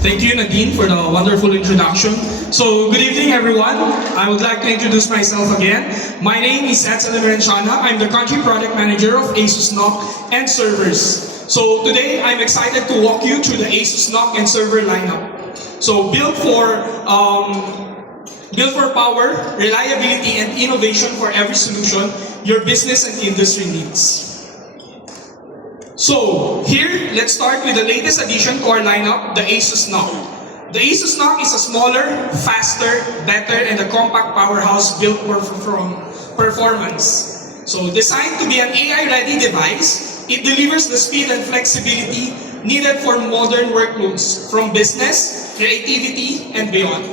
Thank you, Nadine, for the wonderful introduction. So, good evening, everyone. I would like to introduce myself again. My name is Edsel Emerenciana. I'm the Country Product Manager of ASUS NOC and Servers. So, today, I'm excited to walk you through the ASUS NOC and Server lineup. So, built for power, reliability, and innovation for every solution your business and industry needs. So, here, let's start with the latest addition to our lineup, the ASUS NOC. The ASUS NOC is a smaller, faster, better, and a compact powerhouse built for performance. So, designed to be an AI-ready device, it delivers the speed and flexibility needed for modern workloads from business, creativity, and beyond.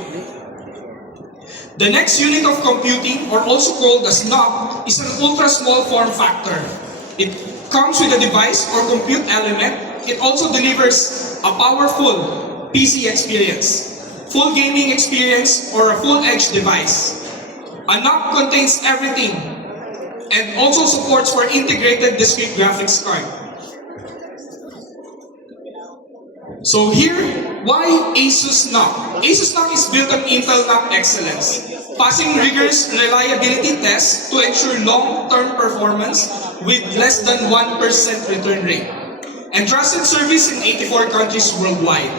The next unit of computing, or also called as NOC, is an ultra-small form factor. It comes with a device or compute element. It also delivers a powerful PC experience, full gaming experience, or a full edge device. A NOC contains everything and also supports for integrated discrete graphics card. So here, why ASUS NOC? ASUS NOC is built on Intel NOC excellence, passing rigorous reliability tests to ensure long-term performance with less than 1% return rate, and trusted service in 84 countries worldwide.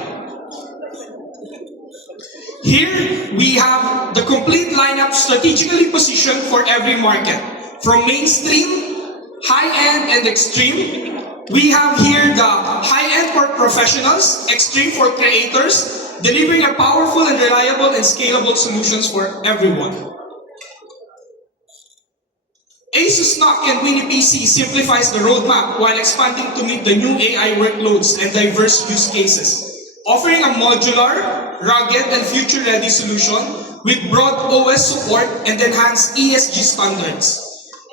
Here, we have the complete lineup strategically positioned for every market, from mainstream, high-end, and extreme. We have here the high-end for professionals, extreme for creators, delivering a powerful and reliable and scalable solutions for everyone. ASUS NOC and Mini PC simplifies the roadmap while expanding to meet the new AI workloads and diverse use cases, offering a modular, rugged, and future-ready solution with broad OS support and enhanced ESG standards.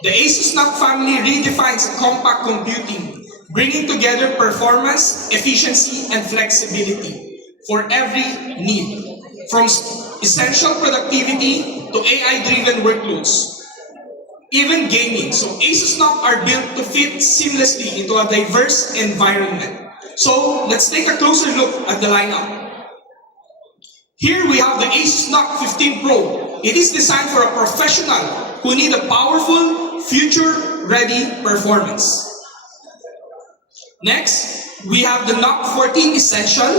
The ASUS NOC family redefines compact computing, bringing together performance, efficiency, and flexibility for every need, from essential productivity to AI-driven workloads. Even gaming. So ASUS NOC are built to fit seamlessly into a diverse environment. So let's take a closer look at the lineup. Here we have the ASUS NOC 15 Pro. It is designed for a professional who need a powerful, future-ready performance. Next, we have the NOC 14 Essential.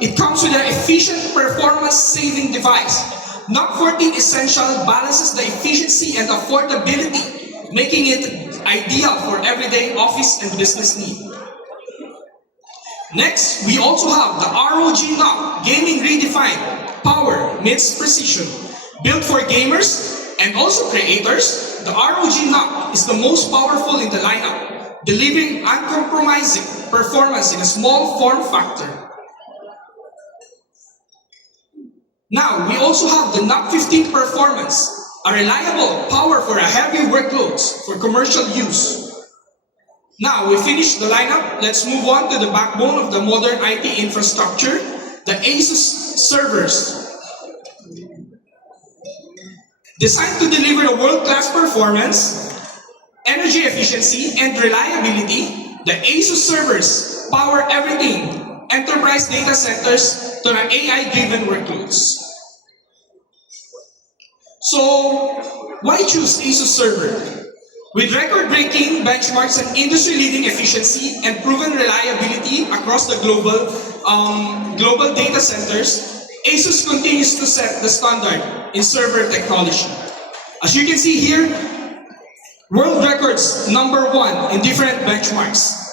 It comes with an efficient performance-saving device. NOC 14 Essential balances the efficiency and affordability, making it ideal for everyday office and business needs. Next, we also have the ROG NOC Gaming Redefined. Power meets precision. Built for gamers and also creators, the ROG NOC is the most powerful in the lineup, delivering uncompromising performance in a small form factor. Now, we also have the NOC 15 Performance, a reliable power for a heavy workloads for commercial use. Now, we finished the lineup. Let's move on to the backbone of the modern IT infrastructure, the ASUS servers. Designed to deliver a world-class performance, energy efficiency, and reliability, the ASUS servers power everything enterprise data centers to run AI-driven workloads. So, why choose ASUS server? With record-breaking benchmarks and industry-leading efficiency and proven reliability across the global data centers, ASUS continues to set the standard in server technology. As you can see here, world records #1 in different benchmarks.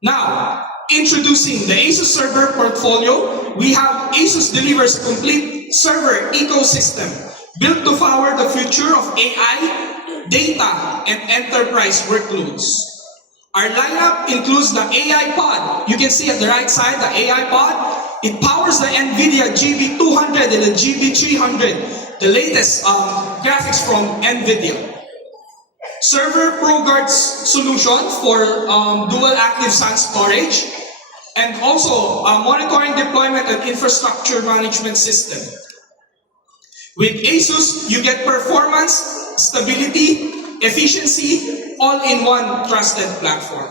Now, introducing the ASUS server portfolio, we have ASUS delivers a complete server ecosystem built to power the future of AI, data, and enterprise workloads. Our lineup includes the AI Pod. You can see at the right side, the AI Pod. It powers the NVIDIA GB200 and the GB300, the latest graphics from NVIDIA. Server ProGuard solution for dual active SAN storage, and also a monitoring, deployment, and infrastructure management system. With ASUS, you get performance, stability, efficiency, all in one trusted platform.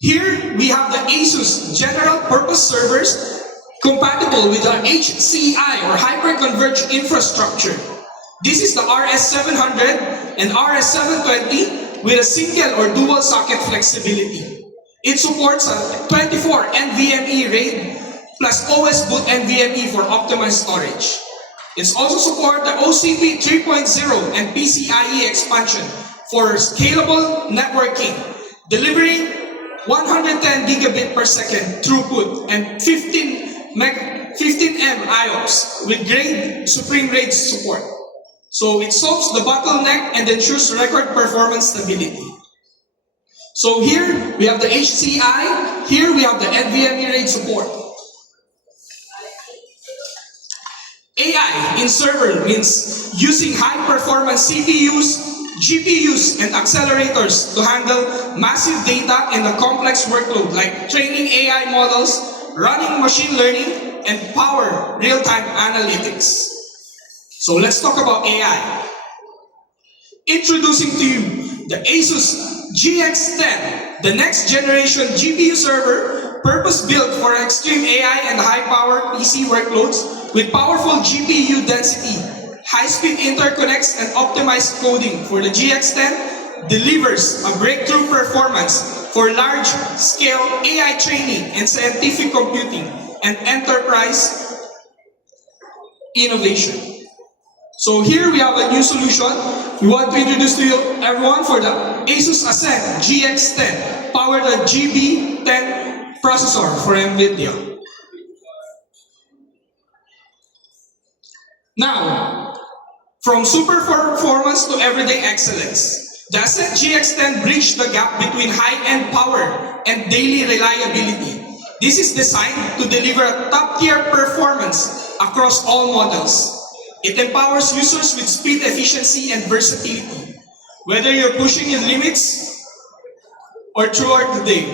Here, we have the ASUS general purpose servers compatible with our HCI or hyper-converged infrastructure. This is the RS700 and RS720 with a single or dual socket flexibility. It supports a 24 NVMe RAID plus OS boot NVMe for optimized storage. It also supports the OCP 3.0 and PCIe expansion for scalable networking, delivering 110 gigabit per second throughput and 15M IOPS with Supreme RAID support. So it solves the bottleneck and ensures record performance stability. So here we have the HCI, here we have the NVMe RAID support. AI in server means using high-performance CPUs, GPUs, and accelerators to handle massive data and a complex workload like training AI models, running machine learning, and power real-time analytics. So let's talk about AI. Introducing to you the ASUS GX10, the next generation GPU server purpose-built for extreme AI and high-power PC workloads with powerful GPU density, high-speed interconnects, and optimized coding for the GX10 delivers a breakthrough performance for large-scale AI training and scientific computing and enterprise innovation. So here we have a new solution. We want to introduce to you everyone for the ASUS Ascend GX10 powered by GB10 processor for NVIDIA. Now, from super performance to everyday excellence, the Ascend GX10 bridged the gap between high-end power and daily reliability. This is designed to deliver a top-tier performance across all models. It empowers users with speed, efficiency, and versatility, whether you're pushing your limits or throughout the day.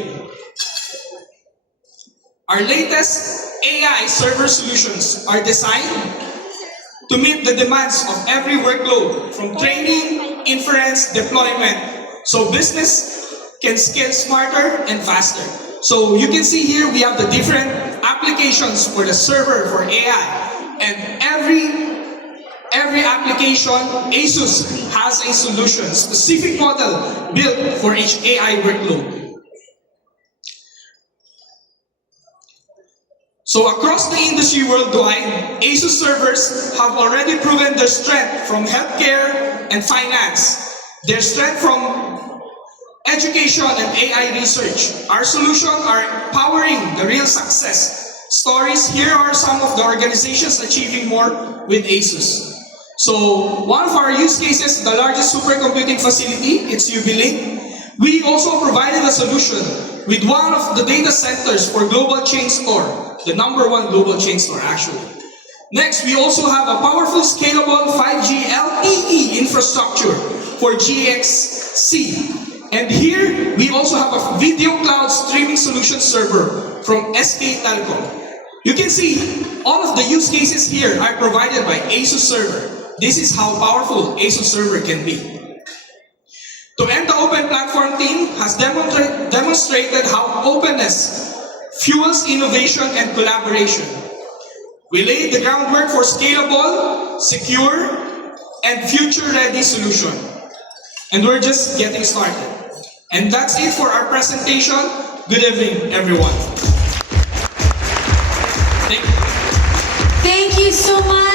Our latest AI server solutions are designed to meet the demands of every workload, from training, inference, deployment, so business can scale smarter and faster. So you can see here we have the different applications for the server for AI, and every application, ASUS has a solution, specific model built for each AI workload. So across the industry worldwide, ASUS servers have already proven their strength from healthcare and finance, their strength from education and AI research. Our solutions are powering the real success stories. Here are some of the organizations achieving more with ASUS. So one of our use cases, the largest supercomputing facility, it's UBLink. We also provided a solution with one of the data centers for global chain store, the #1 global chain store actually. Next, we also have a powerful scalable 5G LTE infrastructure for GXC. And here, we also have a video cloud streaming solution server from SK Telecom. You can see all of the use cases here are provided by ASUS server. This is how powerful ASUS server can be. To end, the Open Platform team has demonstrated how openness fuels innovation and collaboration. We laid the groundwork for scalable, secure, and future-ready solution. And we're just getting started. And that's it for our presentation. Good evening, everyone. Thank you. Thank you so much.